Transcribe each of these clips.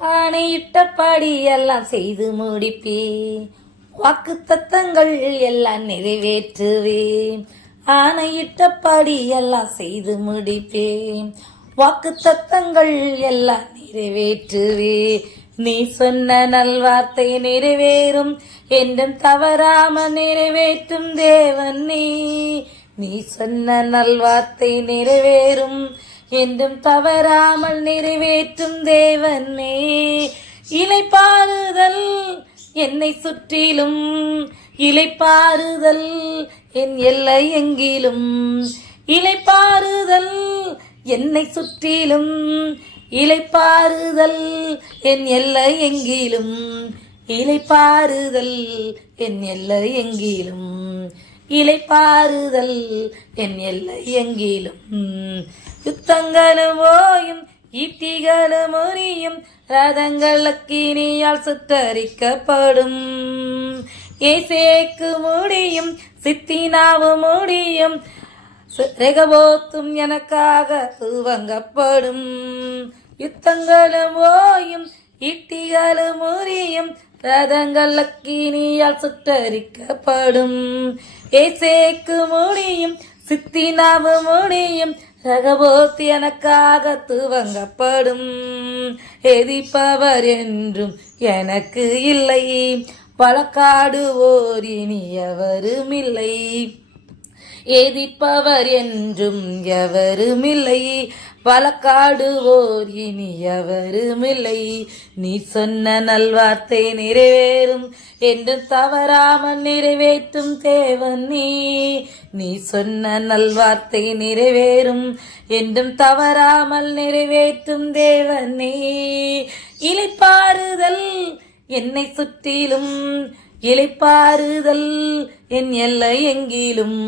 ஆணையிட்டபடி எல்லாம் செய்து முடிப்பே, வாக்கு தத்தங்கள் எல்லாம் நிறைவேற்றுவேன். ஆணையிட்டபடி எல்லாம் செய்து முடிப்பேன், வாக்கு தத்தங்கள் எல்லாம் நிறைவேற்றுவே. நீ சொன்ன நல்வார்த்தை நிறைவேறும், என்றும் தவறாம நிறைவேற்றும் தேவன் நீ. நீ சொன்ன நல்வார்த்தை நிறைவேறும், என்றும் தவறாமல் நிறைவேற்றும் தேவனே. இளைப்பாறுதல் என்னை சுற்றிலும், இளைப்பாறுதல் என் எல்லை எங்கிலும். இளைப்பாறுதல் என்னை சுற்றிலும், இளைப்பாறுதல் என் எல்லை எங்கிலும். இளைப்பாறுதல் என் எல்லை எங்கிலும். இளைப்பாறுதல் என் எல்லை எங்கிலும். யுத்தங்களும் ஓயும், ஈட்டிகளும் முறியும், ரதங்கள் அக்கினியால் சுட்டரிக்கப்படும். ஏசேக்கு முடியும், சித்தினாவு முடியும், ரெகபோத்தும் எனக்காக துவங்கப்படும். யுத்தங்களும் ஓயும், ஈட்டிகளும் முறியும், ரதங்கள் அக்கினியால் சுட்டரிக்கப்படும். ஏசேக்கு முடியும், சித்தினாவு முடியும், ரகபோத் எனக்காக துவங்கப்படும். எதிர்ப்பவர் என்றும் எனக்கு இல்லை, வழக்காடுவோர் இனி எவரும் இல்லை. எதிர்ப்பவர் என்றும் எவருமில்லை, வழக்காடுவோர் இனி எவருமில்லை. நீ சொன்ன நல்வார்த்தை நிறைவேறும், என்றும் தவறாமல் நிறைவேற்றும் தேவன் நீ. நீ சொன்ன நல்வார்த்தை நிறைவேறும், என்றும் தவறாமல் நிறைவேற்றும் தேவன் நீ. இளைப்பாறுதல் என்னை சுற்றிலும், இளைப்பாறுதல் என் எல்லை எங்கிலும்.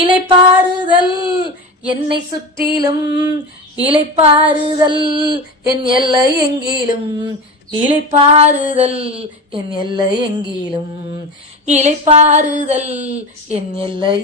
இளைப்பாறுதல் என்னை சுற்றிலும், இளைப்பாறுதல் என் எல்லை எங்கிலும். இளைப்பாறுதல் என் எல்லை எங்கிலும். இளைப்பாறுதல் என் எல்லை